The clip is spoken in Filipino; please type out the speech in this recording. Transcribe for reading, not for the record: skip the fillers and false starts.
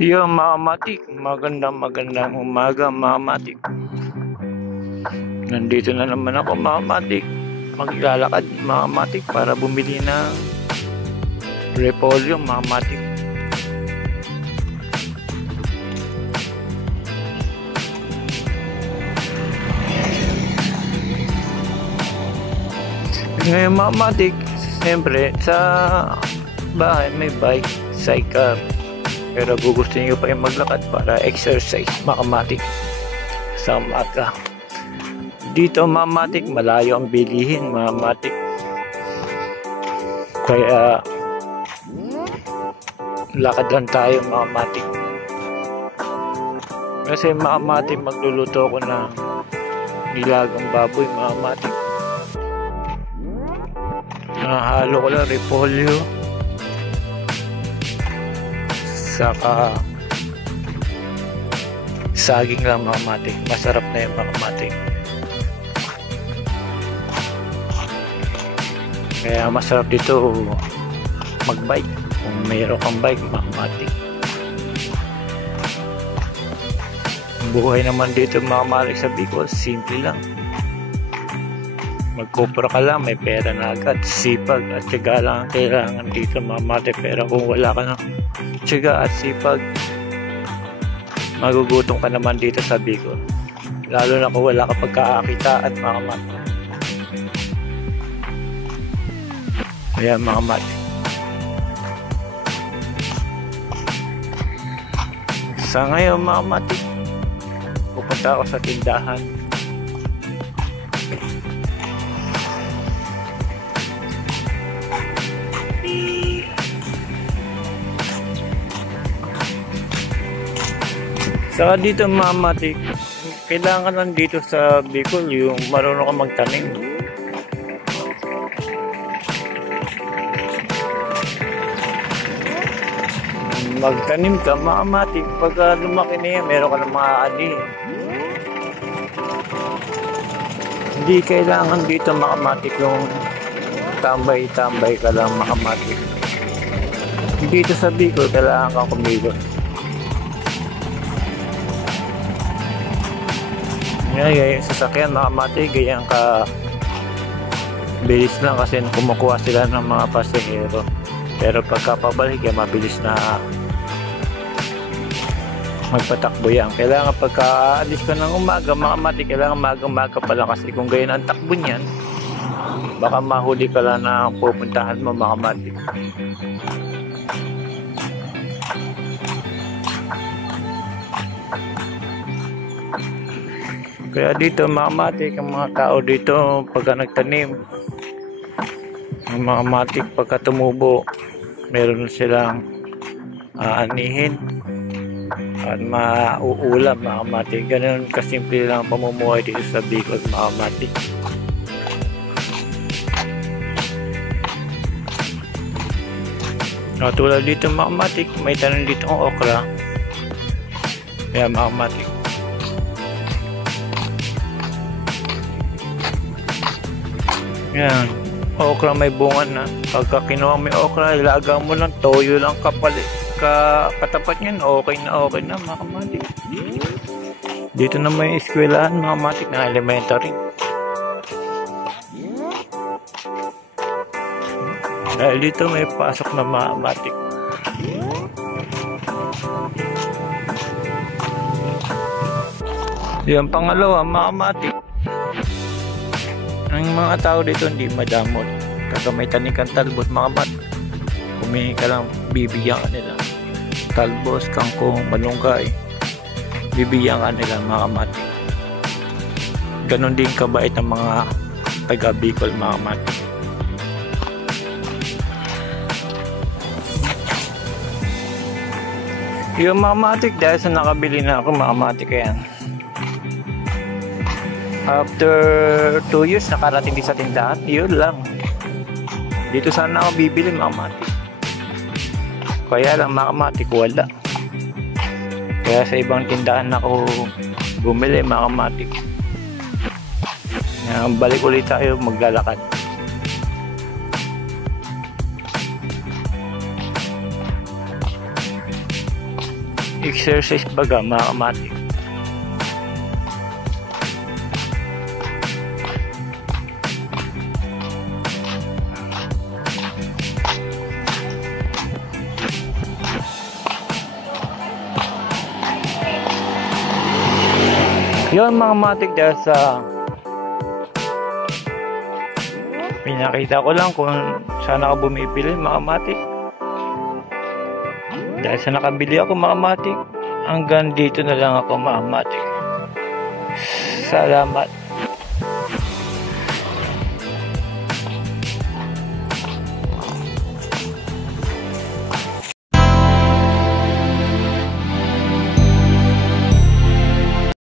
Yo, mga matik, magandang umaga mga matik. Nandito na naman ako mga matik. Maglalakad mga matik para bumili ng repolyo mga matik. Ngayon mga matik, siyempre sa bahay may bike, sidecar. Pero gugustuhin nyo pa yung maglakad para exercise mga matik sa umaga. Dito mga matik, malayo ang bilihin mga matik. Kaya lakad lang tayo mga matik. Kasi mga matik, magluluto ko ng nilagang baboy mga matik. Nahalo ko lang repolyo saka saging lang mga matik. Masarap na yung mga matik. Kaya masarap dito magbike kung mayroon kang bike mga matik. Buhay naman dito mga matik sa Bicol, simple lang. Magkopra ka lang, may pera na agad. Sipag at tiyaga lang ang kailangan dito mga matik. Pero kung wala ka ng tiyaga at sipag, magugutom ka naman dito sa Bicol. Lalo na kung wala ka pagkakakitaan mga matik. Ayan mga matik. Sa ngayon mga matik, pupunta ako sa tindahan. Saka dito mga matik, kailangan lang dito sa Bicol yung marunong ka magtanim. Magtanim ka mga matik, pagka lumaki na yan, meron ka ng mga ani. Hindi kailangan dito mga matik yung tambay-tambay ka lang mga matik. Dito sa Bicol, kailangan kang kumilos. Ngayon, yung sasakyan mga matik, ganyan ka bilis lang kasi kumukuha sila ng mga pasahero. Pero pagka pabalik, mabilis na magpatakbo yan. Kailangan pagka aalis ka ng umaga mga matik, kailangan umaga pa lang kasi kung ganyan ang takbo niyan, baka mahuli ka lang na pupuntahan mo mga matik. Kaya dito mga matik, ang mga tao dito pagka nagtanim, ang mga matik pagka tumubo, meron silang aanihin at mauulam mga matik. Ganun kasimple lang pamumuhay dito sa Bicol mga matik. Tulad dito mga matik, may tanim dito ang okra. Kaya mga matik, yan, okra may bunga na. Pagka kinuha mo yung okra, ilaga mo lang, toyo lang katapat nyan, okay na mga matik. Dito na may eskwelahan mga matik na elementary. Dahil dito may pasok na mga matik. Yung pangalawa mga matik, ang mga tao dito hindi madamot. Kapag may tanim kang talbos mga matik, kumingi ka lang, bibigyan ka nila. Talbos, kangkong, malunggay, bibigyan ka nila mga matik. Ganon din kabait ang mga taga Bicol mga matik. Yung mga matik, dahil sa nakabili na ako mga matik, yan after 2 years nakarating din sa tindahan. Yun lang, dito sana ako bibili mga matik. Kaya lang mga matik, wala. Kaya sa ibang tindahan ako bumili mga matik. Balik ulit tayo maglalakad. exercise baga mga kamatik. Yun mga matik, dahil sa pinakita ko lang kung saan ako bumibili mga matik. Dahil sa nakabili ako mga matik, hanggang dito na lang ako mga matik. Salamat.